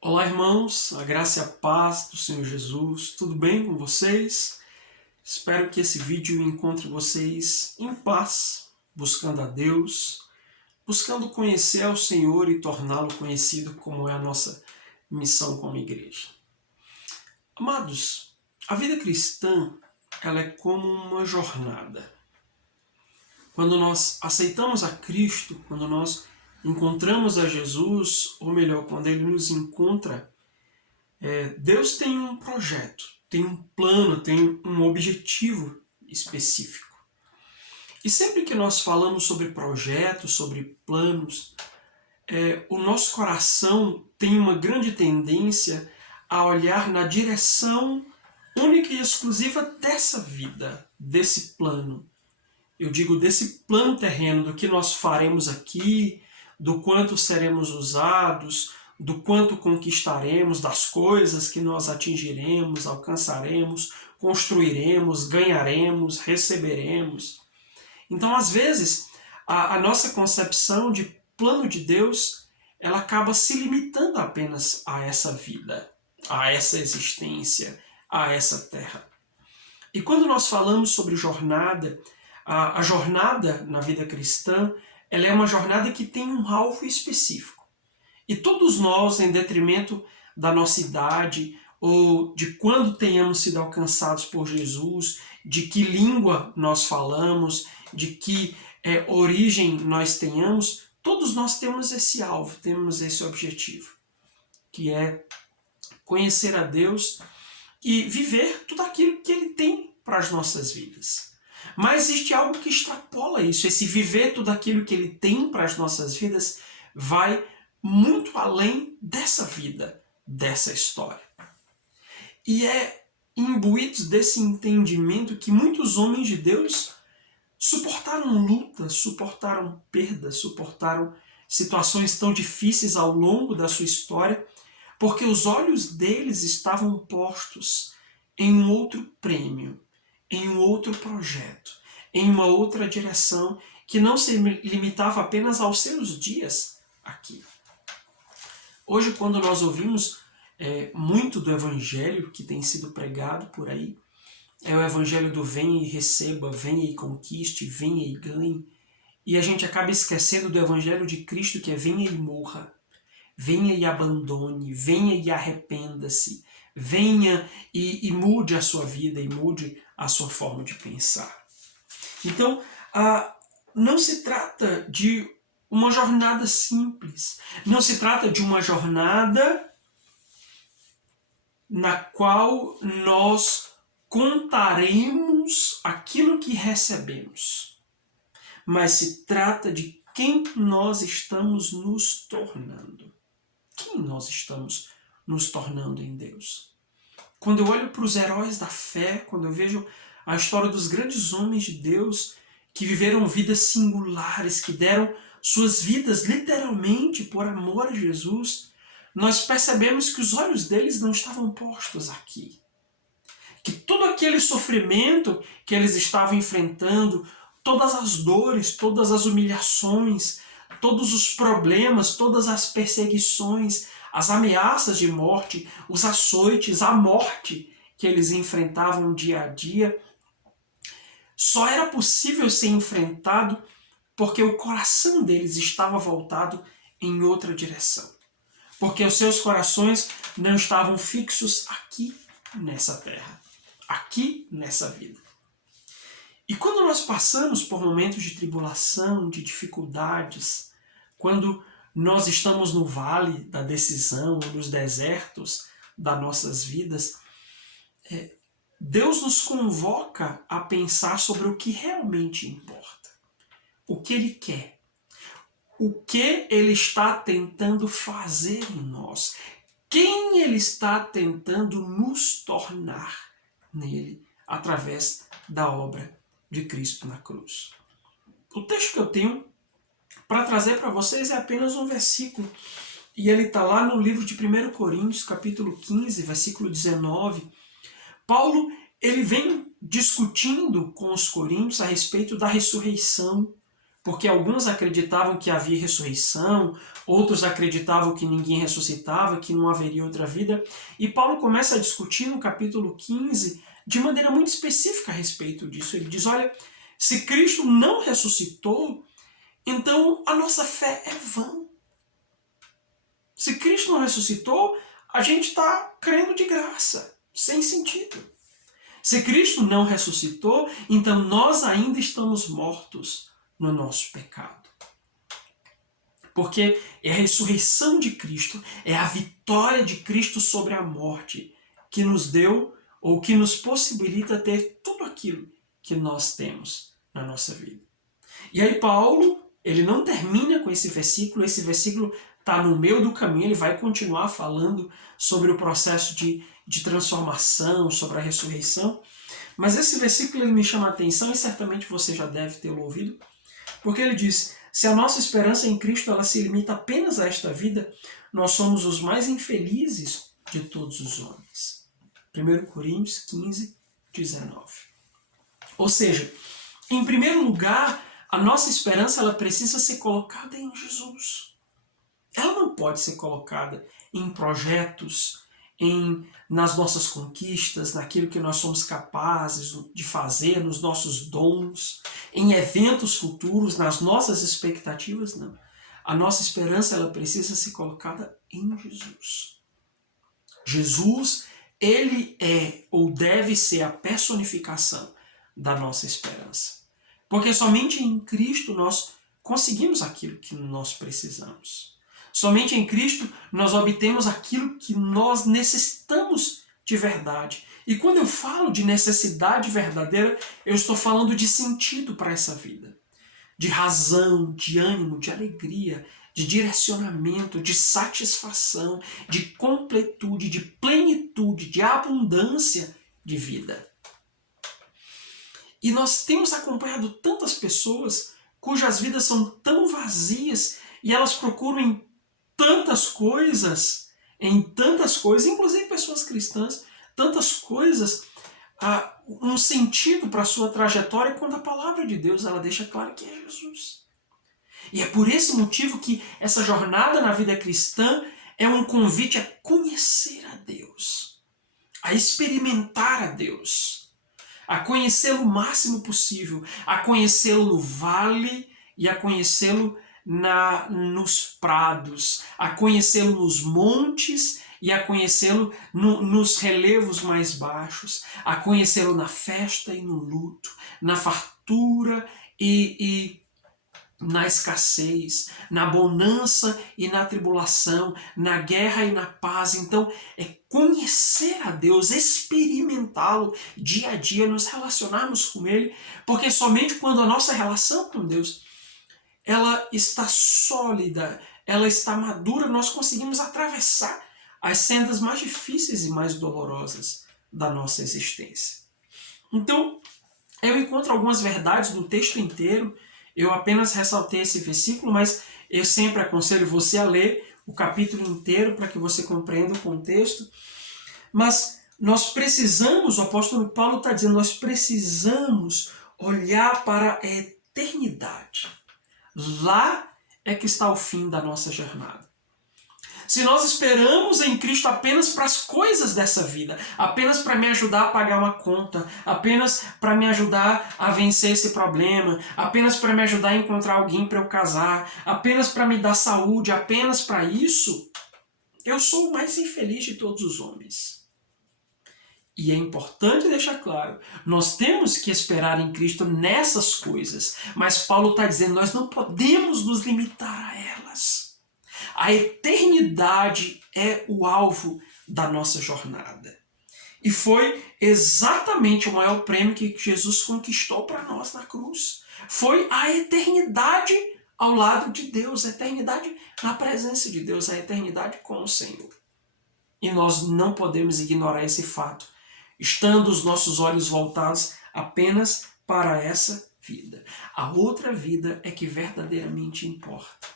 Olá, irmãos, a graça e a paz do Senhor Jesus, tudo bem com vocês? Espero que esse vídeo encontre vocês em paz, buscando a Deus, buscando conhecer ao Senhor e torná-lo conhecido, como é a nossa missão como igreja. Amados, a vida cristã ela é como uma jornada. Quando nós aceitamos a Cristo, quando nós encontramos a Jesus, ou melhor, quando Ele nos encontra, Deus tem um projeto, tem um plano, tem um objetivo específico. E sempre que nós falamos sobre projetos, sobre planos, o nosso coração tem uma grande tendência a olhar na direção única e exclusiva dessa vida, desse plano. Eu digo desse plano terreno, do que nós faremos aqui, do quanto seremos usados, do quanto conquistaremos, das coisas que nós atingiremos, alcançaremos, construiremos, ganharemos, receberemos. Então, às vezes, a nossa concepção de plano de Deus, ela acaba se limitando apenas a essa vida, a essa existência, a essa terra. E quando nós falamos sobre jornada, a jornada na vida cristã, ela é uma jornada que tem um alvo específico. E todos nós, em detrimento da nossa idade, ou de quando tenhamos sido alcançados por Jesus, de que língua nós falamos, de que origem nós tenhamos, todos nós temos esse alvo, temos esse objetivo, que é conhecer a Deus e viver tudo aquilo que Ele tem para as nossas vidas. Mas existe algo que extrapola isso. Esse viver tudo aquilo que Ele tem para as nossas vidas vai muito além dessa vida, dessa história. E é imbuídos desse entendimento que muitos homens de Deus suportaram lutas, suportaram perdas, suportaram situações tão difíceis ao longo da sua história, porque os olhos deles estavam postos em um outro prêmio, em um outro projeto, em uma outra direção que não se limitava apenas aos seus dias aqui. Hoje, quando nós ouvimos muito do evangelho que tem sido pregado por aí, é o evangelho do venha e receba, venha e conquiste, venha e ganhe, e a gente acaba esquecendo do evangelho de Cristo, que é venha e morra, venha e abandone, venha e arrependa-se, venha e mude a sua vida e mude a sua forma de pensar. Então, não se trata de uma jornada simples, não se trata de uma jornada na qual nós contaremos aquilo que recebemos, mas se trata de quem nós estamos nos tornando. Quem nós estamos nos tornando em Deus? Quando eu olho para os heróis da fé, quando eu vejo a história dos grandes homens de Deus que viveram vidas singulares, que deram suas vidas literalmente por amor a Jesus, nós percebemos que os olhos deles não estavam postos aqui. Que todo aquele sofrimento que eles estavam enfrentando, todas as dores, todas as humilhações, todos os problemas, todas as perseguições, as ameaças de morte, os açoites, a morte que eles enfrentavam dia a dia, só era possível ser enfrentado porque o coração deles estava voltado em outra direção. Porque os seus corações não estavam fixos aqui nessa terra, aqui nessa vida. E quando nós passamos por momentos de tribulação, de dificuldades, quando nós estamos no vale da decisão, nos desertos das nossas vidas, Deus nos convoca a pensar sobre o que realmente importa, o que Ele quer, o que Ele está tentando fazer em nós, quem Ele está tentando nos tornar nele, através da obra de Cristo na cruz. O texto que eu tenho para trazer para vocês é apenas um versículo, e ele está lá no livro de 1 Coríntios, capítulo 15, versículo 19. Paulo ele vem discutindo com os coríntios a respeito da ressurreição, porque alguns acreditavam que havia ressurreição, outros acreditavam que ninguém ressuscitava, que não haveria outra vida. E Paulo começa a discutir no capítulo 15 de maneira muito específica a respeito disso. Ele diz, olha, se Cristo não ressuscitou, então a nossa fé é vã. Se Cristo não ressuscitou, a gente está crendo de graça, sem sentido. Se Cristo não ressuscitou, então nós ainda estamos mortos no nosso pecado. Porque é a ressurreição de Cristo, é a vitória de Cristo sobre a morte que nos deu ou que nos possibilita ter tudo aquilo que nós temos na nossa vida. E aí Paulo, ele não termina com esse versículo está no meio do caminho, ele vai continuar falando sobre o processo de transformação, sobre a ressurreição. Mas esse versículo ele me chama a atenção e certamente você já deve tê-lo ouvido, porque ele diz, se a nossa esperança em Cristo ela se limita apenas a esta vida, nós somos os mais infelizes de todos os homens. 1 Coríntios 15, 19. Ou seja, em primeiro lugar, a nossa esperança ela precisa ser colocada em Jesus. Ela não pode ser colocada em projetos, nas nossas conquistas, naquilo que nós somos capazes de fazer, nos nossos dons, em eventos futuros, nas nossas expectativas, não. A nossa esperança ela precisa ser colocada em Jesus. Jesus, ele é ou deve ser a personificação da nossa esperança. Porque somente em Cristo nós conseguimos aquilo que nós precisamos. Somente em Cristo nós obtemos aquilo que nós necessitamos de verdade. E quando eu falo de necessidade verdadeira, eu estou falando de sentido para essa vida. De razão, de ânimo, de alegria, de direcionamento, de satisfação, de completude, de plenitude, de abundância de vida. E nós temos acompanhado tantas pessoas cujas vidas são tão vazias e elas procuram em tantas coisas, inclusive pessoas cristãs, tantas coisas, um sentido para a sua trajetória, quando a palavra de Deus ela deixa claro que é Jesus. E é por esse motivo que essa jornada na vida cristã é um convite a conhecer a Deus, a experimentar a Deus, a conhecê-lo o máximo possível, a conhecê-lo no vale e a conhecê-lo nos prados, a conhecê-lo nos montes e a conhecê-lo nos relevos mais baixos, a conhecê-lo na festa e no luto, na fartura e na escassez, na bonança e na tribulação, na guerra e na paz. Então, é conhecer a Deus, experimentá-lo dia a dia, nos relacionarmos com Ele, porque somente quando a nossa relação com Deus ela está sólida, ela está madura, nós conseguimos atravessar as sendas mais difíceis e mais dolorosas da nossa existência. Então, eu encontro algumas verdades no texto inteiro, eu apenas ressaltei esse versículo, mas eu sempre aconselho você a ler o capítulo inteiro para que você compreenda o contexto. Mas nós precisamos, o apóstolo Paulo está dizendo, nós precisamos olhar para a eternidade. Lá é que está o fim da nossa jornada. Se nós esperamos em Cristo apenas para as coisas dessa vida, apenas para me ajudar a pagar uma conta, apenas para me ajudar a vencer esse problema, apenas para me ajudar a encontrar alguém para eu casar, apenas para me dar saúde, apenas para isso, eu sou o mais infeliz de todos os homens. E é importante deixar claro, nós temos que esperar em Cristo nessas coisas, mas Paulo está dizendo, nós não podemos nos limitar a elas. A eternidade é o alvo da nossa jornada. E foi exatamente o maior prêmio que Jesus conquistou para nós na cruz. Foi a eternidade ao lado de Deus, a eternidade na presença de Deus, a eternidade com o Senhor. E nós não podemos ignorar esse fato, estando os nossos olhos voltados apenas para essa vida. A outra vida é que verdadeiramente importa.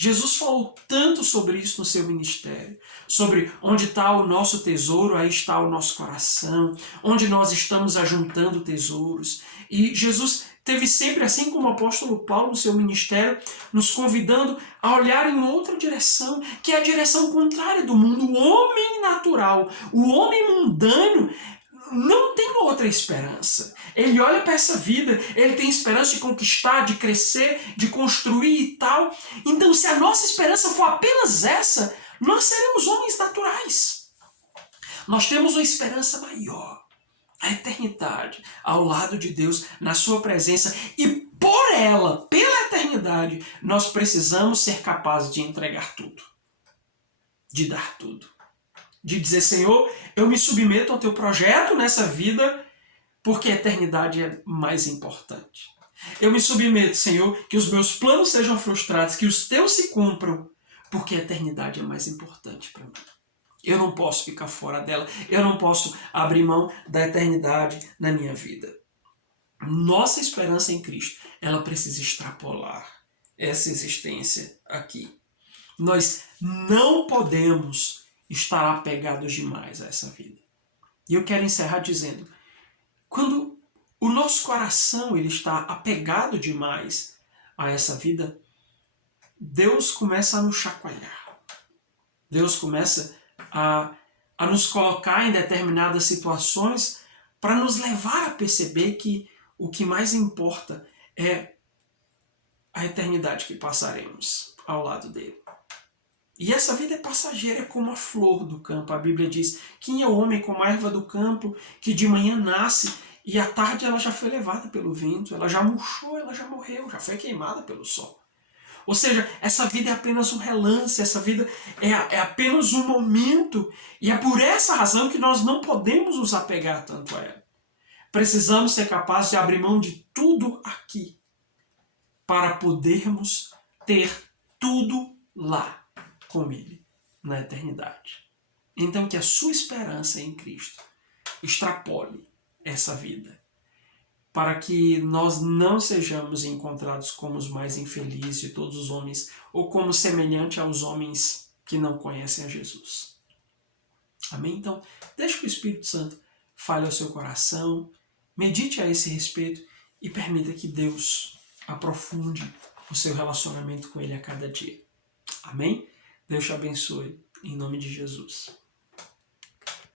Jesus falou tanto sobre isso no seu ministério, sobre onde está o nosso tesouro, aí está o nosso coração, onde nós estamos ajuntando tesouros. E Jesus teve sempre, assim como o apóstolo Paulo no seu ministério, nos convidando a olhar em outra direção, que é a direção contrária do mundo. O homem natural, o homem mundano, não tem outra esperança. Ele olha para essa vida, ele tem esperança de conquistar, de crescer, de construir e tal. Então, se a nossa esperança for apenas essa, nós seremos homens naturais. Nós temos uma esperança maior, a eternidade, ao lado de Deus, na sua presença, e por ela, pela eternidade, nós precisamos ser capazes de entregar tudo, de dar tudo. De dizer, Senhor, eu me submeto ao teu projeto nessa vida, porque a eternidade é mais importante. Eu me submeto, Senhor, que os meus planos sejam frustrados, que os teus se cumpram, porque a eternidade é mais importante para mim. Eu não posso ficar fora dela, eu não posso abrir mão da eternidade na minha vida. Nossa esperança em Cristo, ela precisa extrapolar essa existência aqui. Nós não podemos estar apegados demais a essa vida. E eu quero encerrar dizendo, quando o nosso coração ele está apegado demais a essa vida, Deus começa a nos chacoalhar. Deus começa a nos colocar em determinadas situações para nos levar a perceber que o que mais importa é a eternidade que passaremos ao lado dele. E essa vida é passageira, é como a flor do campo. A Bíblia diz, quem é o homem como a erva do campo, que de manhã nasce e à tarde ela já foi levada pelo vento, ela já murchou, ela já morreu, já foi queimada pelo sol. Ou seja, essa vida é apenas um relance, essa vida é apenas um momento, e é por essa razão que nós não podemos nos apegar tanto a ela. Precisamos ser capazes de abrir mão de tudo aqui, para podermos ter tudo lá com Ele, na eternidade. Então que a sua esperança em Cristo extrapole essa vida, para que nós não sejamos encontrados como os mais infelizes de todos os homens, ou como semelhante aos homens que não conhecem a Jesus. Amém? Então, deixe que o Espírito Santo fale ao seu coração, medite a esse respeito e permita que Deus aprofunde o seu relacionamento com Ele a cada dia. Amém? Deus te abençoe, em nome de Jesus.